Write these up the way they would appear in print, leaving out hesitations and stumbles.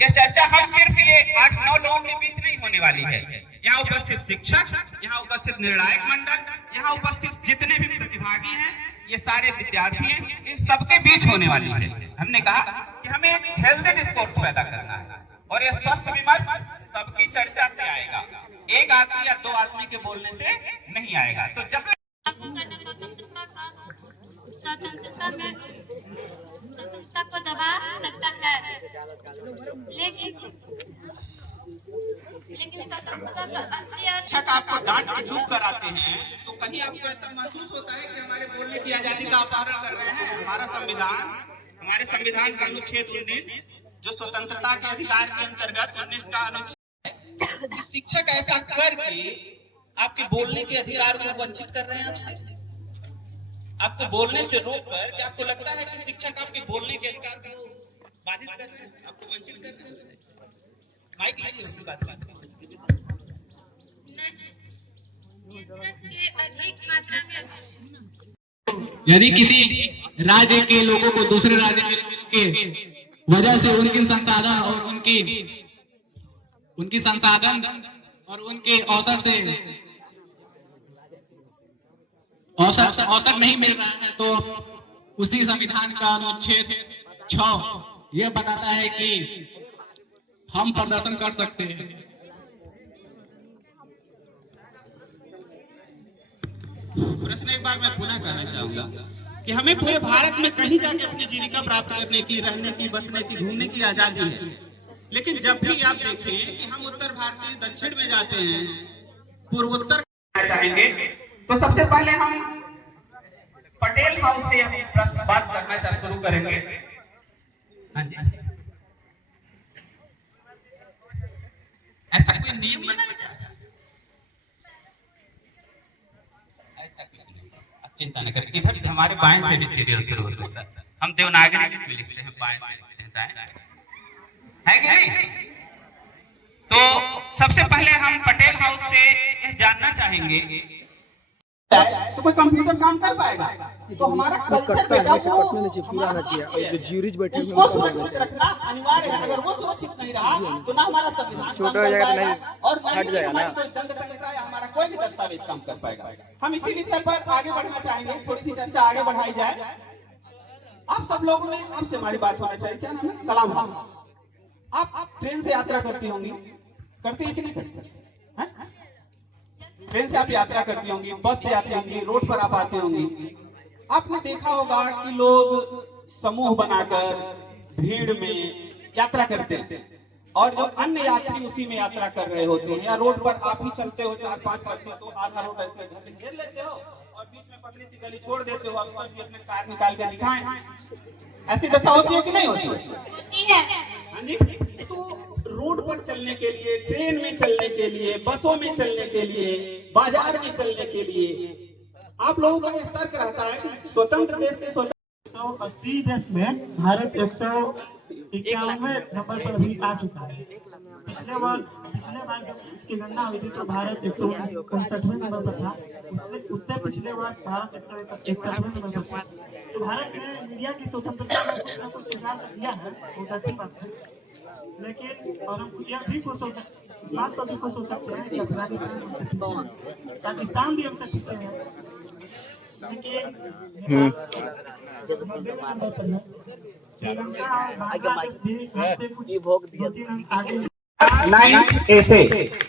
यह चर्चा हम सिर्फ ये 8-9 लोगों के बीच नहीं होने वाली है। यहाँ उपस्थित शिक्षक, यहाँ उपस्थित निर्णायक मंडल, यहाँ उपस्थित जितने भी प्रतिभागी हैं, ये सारे विद्यार्थी हैं, इन सबके बीच होने वाली है। हमने कहा कि हमें एक हेल्दी डिस्कोर्स पैदा करना है और यह स्वस्थ विमर्श सबकी चर्चा से आएगा, एक आदमी या 2 आदमी के बोलने से नहीं आएगा। तो जब स्वतंत्रता को दबा सकता है, लेकिन स्वतंत्रता का असली अर्थ शिक्षक आपको डांट के चुप कराते हैं तो कहीं आपको ऐसा महसूस होता है कि हमारे बोलने की आजादी का अपहरण कर रहे हैं। हमारे संविधान का अनुच्छेद 19 जो स्वतंत्रता के अधिकार के अंतर्गत 19 का अनुच्छेद कि शिक्षक ऐसा करके आपके बोलने के अधिकार को वंचित कर रहे हैं आपसे, आपको बोलने से रोक कर। क्या आपको लगता है कि शिक्षक आपके बोलने के अधिकार को बाधित कर रहे हैं, आपको वंचित कर रहे हैं उससे? माइक लीजिए, उसकी बात करें। अधिक मात्रा में यदि किसी राज्य के लोगों को दूसरे राज्य के वजह से उनके संसाधन और उनकी संसाधन और उनके अवसर से अवसर नहीं मिल रहा है, तो उसी संविधान का अनुच्छेद 6 यह बताता है कि हम प्रदर्शन कर सकते हैं। प्रश्न एक बार मैं पुनः कहना चाहूंगा कि हमें पूरे भारत में कहीं जाके अपनी जीविका प्राप्त करने की, रहने की, बसने की, घूमने की आजादी है, लेकिन जब भी आप देखें कि हम उत्तर भारतीय दक्षिण में जाते हैं, पूर्वोत्तर चाहेंगे, तो सबसे पहले हम पटेल हाउस से बात करना शुरू करेंगे। हाँ जी, ऐसा कोई नियम बनाया जाए? चिंता न करें, इधर से हमारे बाएं से भी सीरियल शुरू हो सकता है। हम देवनागरी में लिखते हैं, बाएं से लिखते हैं, दाएं है कि नहीं? तो सबसे पहले हम पटेल हाउस से यह जानना चाहेंगे, तो कोई कंप्यूटर काम कर पाएगा? तो हमारा कल्चर बेटा जो ज्यूरीज बैठे उसको सुरक्षित रखना अनिवार्य है। अगर वो सुरक्षित नहीं रहा तो ना हमारा संविधान छोटा हो जाएगा, नहीं और हट जाएगा ना, कोई दंड संहिता या हमारा कोई भी दस्तावेज काम कर पाएगा। हम इसी विषय पर आगे बढ़ना चाहेंगे, थोड़ी सी चर्चा आगे बढ़ाई जाए। आप सब लोगों ने, आपसे हमारी बात होना चाहिए, क्या नाम है? कलाम हाउस। आप ट्रेन से यात्रा करती होंगी, करती है कि नहीं करती? ट्रेन से आप यात्रा करती होंगी, बस से आती होंगी, रोड पर आप आती होंगी। आपने देखा होगा कि लोग समूह बनाकर भीड़ में यात्रा करते हैं और जो अन्य यात्री उसी में यात्रा कर रहे होते हैं, या रोड पर आप ही चलते हो 4-5 बच्चे तो आधा रोड ऐसे घेर लेते हो और बीच में पतली सी गली छोड़ देते हो, अफसर जी अपने कार निकाल के दिखाएं। ऐसी दशा होती है कि नहीं होती है? हाँ जी। तो रोड पर चलने के लिए, ट्रेन में चलने के लिए, बसों में चलने के लिए, बाजार में चलने के लिए आप लोगों का यह तर्क रहता है कि स्वतंत्र देश के 180 देश में भारत 191वें नंबर पर अभी आ चुका है। पिछले बार जब इसकी गणना हुई थी तो भारत 159वें नंबर पर था। उससे पिछले बार भारत 161वें नंबर पर था। तो भारत ने मीडिया की स्वतंत्रता में कुछ न कुछ सुधार किया है, बहुत अच्छी बात है। लेकिन और हम यह भी खुश हो सकते, बात तो भी खुश हो सकते हैं कि पाकिस्तान भी हमसे पीछे है, लेकिन ऐसे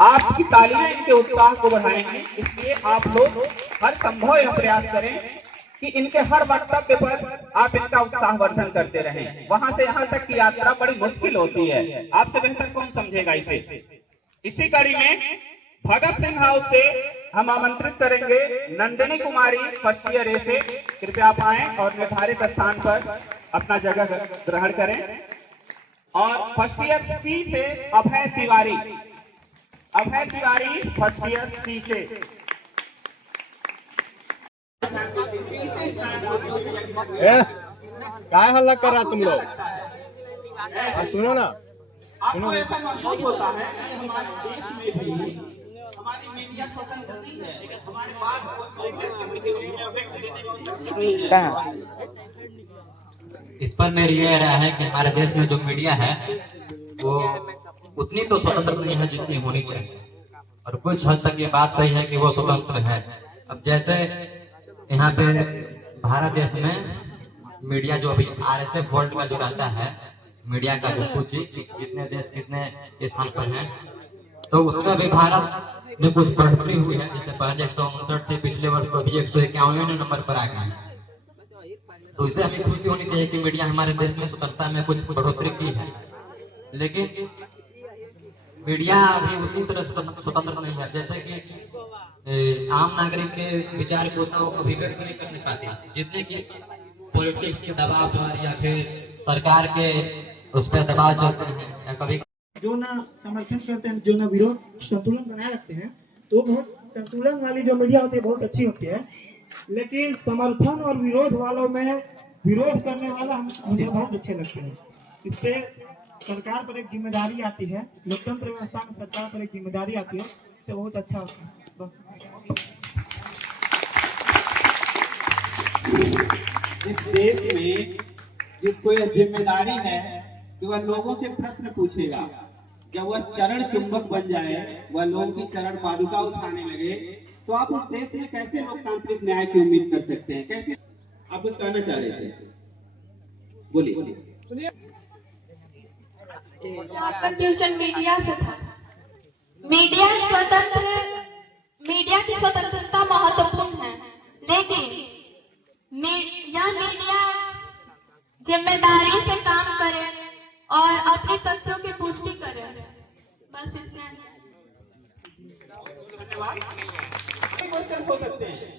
आपकी तालियां इनके उत्साह को बढ़ाएंगे। इसलिए आप लोग हर संभव प्रयास करें कि इनके हर वक्तव्य पर आप इनका उत्साहवर्धन करते रहें। वहां से यहाँ तक की यात्रा बड़ी मुश्किल होती है, आपसे बेहतर कौन समझेगा इसे। इसी कड़ी में भगत सिंह हाउस से हम आमंत्रित करेंगे नंदिनी कुमारी फर्स्ट ईयर ए से। कृपया आप आए और निर्धारित स्थान पर अपना जगह ग्रहण करें। और फर्स्ट ईयर सी से अभय तिवारी फर्स्ट ईयर सी से। क्या हल्ला कर रहा तुम लोग? सुनो ना, आपको ऐसा महसूस होता है कि हमारे देश में भी हमारी मीडिया स्वतंत्र नहीं है, हमारे बात इस पर मेरी यह राय है कि हमारे देश में जो मीडिया है वो उतनी तो स्वतंत्र नहीं है जितनी होनी चाहिए, और कुछ हद तक ये बात सही है कि वो स्वतंत्र है। अब जैसे यहाँ पे भारत देश में मीडिया जो अभी RSF वर्ल्ड का जो रहता है, मीडिया का जो सूची कितने देश कितने स्थान पर हैं, तो उसमें भी भारत में कुछ बढ़ोतरी हुई है। जैसे पहले 159 थे, पिछले वर्ष को अभी 151 नंबर पर आ गए हैं। तो इससे हमें खुशी होनी चाहिए कि मीडिया हमारे देश में स्वतंत्रता में कुछ बढ़ोतरी की है। लेकिन मीडिया अभी उतनी तरह स्वतंत्र नहीं है जैसे कि आम नागरिक के विचार को तो अभिव्यक्त नहीं करने पाते, जितने की पॉलिटिक्स के दबाव पर या फिर सरकार के उस पर दबाव चलते हैं, या कभी जो ना समर्थन करते हैं, जो ना विरोध संतुलन बनाए रखते हैं, तो बहुत संतुलन वाली जो मीडिया होती है बहुत अच्छी होती है। लेकिन समर्थन और विरोध वालों में विरोध करने वाला मुझे बहुत अच्छे लगते हैं। इससे सरकार पर एक जिम्मेदारी आती है, लोकतंत्र व्यवस्था में सरकार पर एक जिम्मेदारी आती है, तो बहुत अच्छा होता है। इस देश में जिसको यह जिम्मेदारी है कि वह लोगों से प्रश्न पूछेगा, जब वह चरण चुंबक बन जाए, वह लोगों की चरण पादुका उठाने लगे, तो आप उस देश में कैसे लोकतांत्रिक न्याय की उम्मीद कर सकते हैं? कैसे? आप कुछ कहना चाह रहे थे, बोलिए। कंफ्यूजन मीडिया से था। मीडिया की स्वतंत्रता महत्वपूर्ण है, लेकिन यह मीडिया जिम्मेदारी से काम करे और अपने तथ्यों की पुष्टि करे। बस इतना ही। धन्यवाद। क्वेश्चन हो सकते हैं।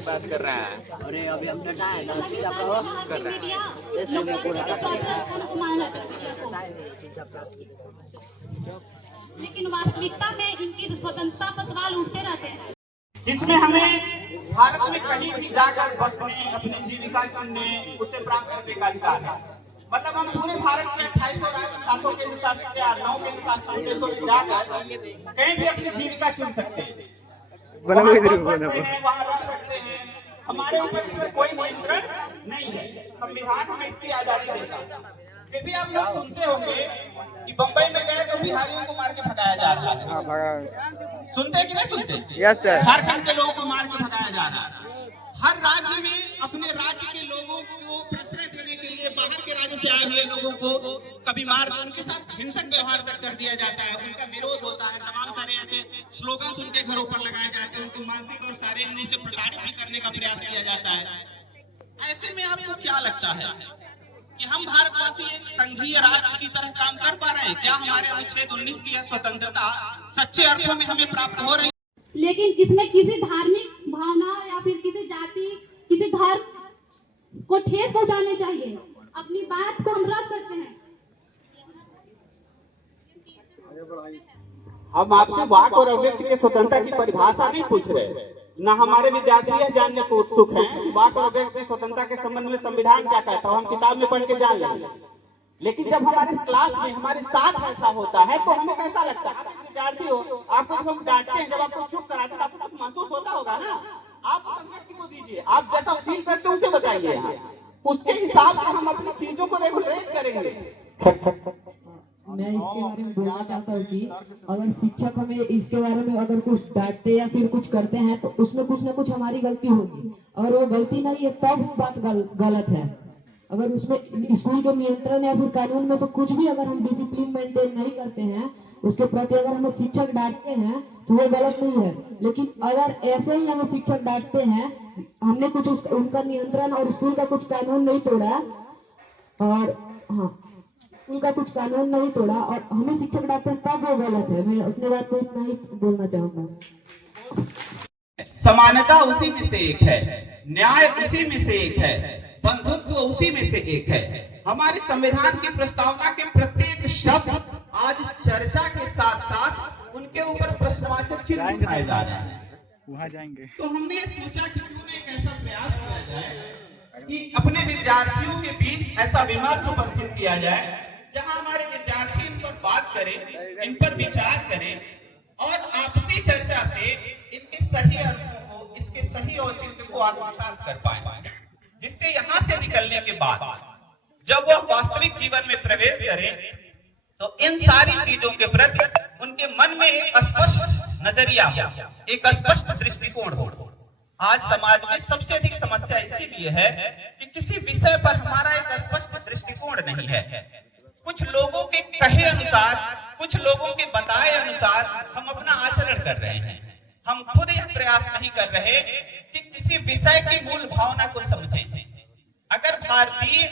बात कर रहा है। अरे अभी हमने लेकिन वास्तविकता में इनकी स्वतंत्रता पर सवाल उठते रहते हैं, जिसमें हमें भारत में कहीं भी जाकर बसने, अपनी जीविका चुनने, उसे प्राप्त करने का अधिकार है। मतलब हम पूरे भारत के 2800 राज्य 7 केंद्र शासित या 9 केंद्र शासित देशों में जाकर कहीं भी अपनी जीविका चुन सकते हैं, वहाँ रह सकते हैं। हमारे ऊपर इस पर कोई नियंत्रण नहीं है। संविधान हमें इसकी आजादी देगा। फिर भी आप लोग सुनते होंगे कि बंबई में गए तो बिहारियों को मार के भगाया जा रहा है। सुनते कि नहीं सुनते? Yes sir. झारखंड के लोगों को मार के भगाया जा रहा है। हर राज्य में अपने राज्य के लोगों को प्रश्रय देने के लिए बाहर के राज्य से आए हुए लोगों को कभी मार कर उनके साथ हिंसक व्यवहार तक कर दिया जाता है। उनका विरोध होता है, तमाम सारे ऐसे स्लोगन्स उनके घरों पर लगाए जाते हैं, उनको मानसिक और शारीरिक रूप से प्रताड़ित भी करने का प्रयास किया जाता है। ऐसे में आपको क्या लगता है कि हम भारतवासी एक संघीय राष्ट्र की तरह काम कर पा रहे हैं? क्या हमारे अनुच्छेद 19 की यह स्वतंत्रता सच्चे अर्थों में हमें प्राप्त हो रही? लेकिन इसमें किसी धार्मिक भावना या फिर किसी जाति, किसी धर्म को ठेस पहुंचाने चाहिए। अपनी बात को हम रख सकते हैं। हम आपसे वाक और अभिव्यक्ति की स्वतंत्रता की परिभाषा नहीं पूछ रहे, न हमारे विद्यार्थी यह जानने को उत्सुक हैं वाक और अभिव्यक्ति की स्वतंत्रता के संबंध में संविधान क्या कहता है। हम किताब में पढ़ के जान लेंगे, लेकिन जब हमारे क्लास में हमारे साथ ऐसा होता है तो हमें कैसा लगता है? आप विद्यार्थी हो, आपको जब हम डांटते हैं, जब आपको चुप कराते हैं, आपको कुछ महसूस होता होगा ना। आप उस अभिव्यक्ति को दीजिए, आप जैसा फील करते हैं उसे बताइए, उसके हिसाब से हम अपनी चीजों को रेगुलेट करेंगे। मैं इसके बारे में बोलना चाहता हूँ कि अगर शिक्षक हमें इसके बारे में अगर कुछ डांटते या फिर कुछ करते हैं तो उसमें कुछ ना कुछ हमारी गलती होगी। अगर वो गलती नहीं है तब वो बात गलत है। अगर उसमें स्कूल के नियंत्रण या फिर कानून में से कुछ भी अगर हम डिसिप्लिन मेंटेन नहीं करते हैं, उसके प्रति अगर हमें शिक्षक डांटते हैं तो वो गलत नहीं है। लेकिन अगर ऐसे ही हमें शिक्षक डांटते हैं, हमने कुछ उनका नियंत्रण और स्कूल का कुछ कानून नहीं तोड़ा, और हाँ स्कूल का कुछ कानून नहीं तोड़ा और हमें शिक्षक डांटते हैं तब वो गलत है। मैं अपने बात को इतना ही बोलना चाहूंगा। समानता उसी में से एक है, न्याय उसी में से एक है, बंधुत्व उसी में से एक है। हमारे संविधान की प्रस्तावना के प्रत्येक शब्द आज चर्चा के साथ साथ उनके ऊपर प्रश्नवाचक चिन्ह उठाए जा रहे हैं। वहाँ जाएंगे तो हमने सोचा कि क्यों न एक ऐसा प्रयास किया जाए कि अपने विद्यार्थियों के बीच ऐसा विमर्श उपस्थित किया जाए जहां हमारे विद्यार्थी इन पर बात करें, इन पर विचार करें और आपसी चर्चा से इनके सही अर्थों को, इसके सही औचित्य को आत्मसात कर पाए, जिससे यहाँ से निकलने के बाद जब वह वास्तविक जीवन में प्रवेश करें तो इन सारी चीजों के प्रति उनके मन में एक स्पष्ट नजरिया हो, एक स्पष्ट दृष्टिकोण हो। आज समाज में सबसे अधिक समस्या इसीलिए है कि किसी विषय पर हमारा एक स्पष्ट दृष्टिकोण नहीं है। कुछ लोगों के कहे अनुसार, कुछ लोगों के बताए अनुसार हम अपना आचरण कर रहे हैं। हम खुद यह प्रयास नहीं कर रहे कि किसी विषय की मूल भावना को समझें। अगर भारतीय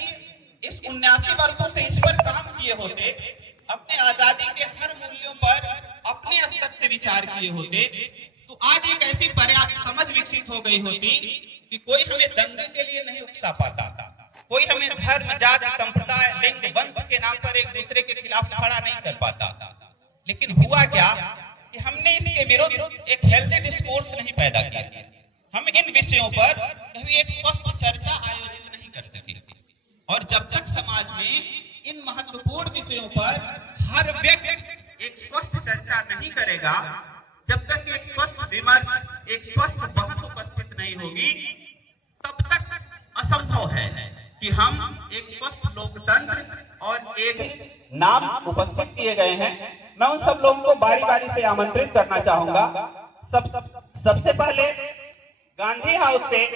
इस 79 वर्षों से इस पर काम किए होते, अपने आजादी के हर मूल्यों पर अपने स्तर से विचार किए होते, तो आज एक ऐसी पर्याप्त समझ विकसित हो गई होती कि कोई हमें दंगे के लिए नहीं उकसा पाता, कोई हमें धर्म, जाति, संप्रदाय, लिंग, वंश के नाम पर एक दूसरे के खिलाफ खड़ा नहीं कर पाता। लेकिन हुआ क्या कि हमने इसके विरुद्ध एक हेल्दी डिस्कोर्स नहीं पैदा किया। हम इन विषयों पर कभी एक स्वस्थ चर्चा आयोजित नहीं कर सके। और जब तक समाज में इन महत्वपूर्ण विषयों पर हर व्यक्ति एक स्वस्थ चर्चा नहीं करेगा, जब तक एक स्वस्थ विमर्श, एक स्वस्थ बहस उपस्थित नहीं होगी, तब तक असंभव है कि हम एक स्वस्थ लोकतंत्र और एक नाम उपस्थित किए गए हैं। मैं उन सब लोगों को बारी बारी से आमंत्रित करना चाहूंगा। सबसे पहले गांधी हाउस से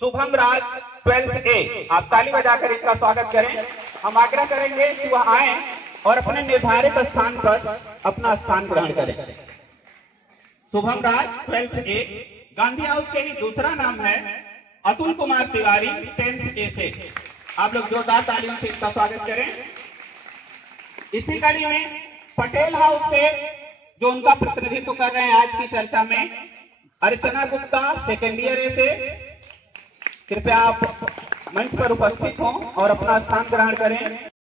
शुभम राज 12th A, आप ताली बजाकर इनका स्वागत करें। हम आग्रह करेंगे कि वह आए और अपने निर्धारित स्थान पर अपना स्थान ग्रहण करें। शुभम राज 12th A, गांधी हाउस से ही दूसरा नाम है अतुल कुमार तिवारी 10th A से। आप लोग जोरदार तालियों से इनका स्वागत करें। इसी कड़ी में पटेल हाउस से जो उनका प्रतिनिधित्व कर रहे हैं आज की चर्चा में, अर्चना गुप्ता 2nd ईयर A से। कृपया आप मंच पर उपस्थित हों और अपना स्थान ग्रहण करें।